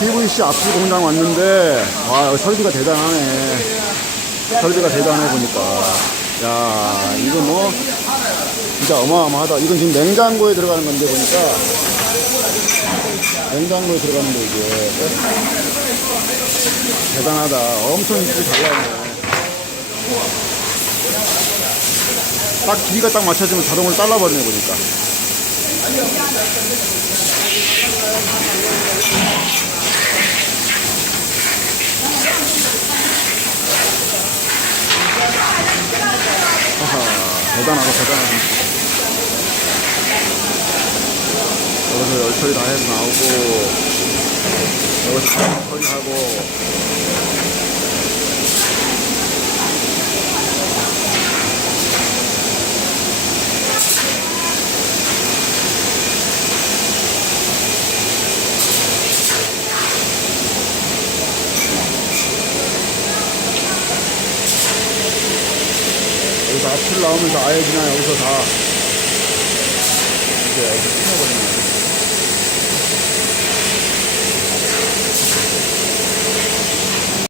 PVC 압수 공장 왔는데 와 설비가 대단하네. 설비가 대단해 보니까. 야 이거 뭐 진짜 어마어마하다. 이건 지금 냉장고에 들어가는 건데 보니까. 냉장고에 들어가는 거 이게. 대단하다. 엄청 이쁘게 잘 나오네. 딱 길이가 딱 맞춰지면 자동으로 잘라버리네 보니까 대단하다, 대단하다. 여기서 열처리 다 해서 나오고, 여기서 처리하고, 앞을 나오면서 아예 그냥 여기서 다, 이제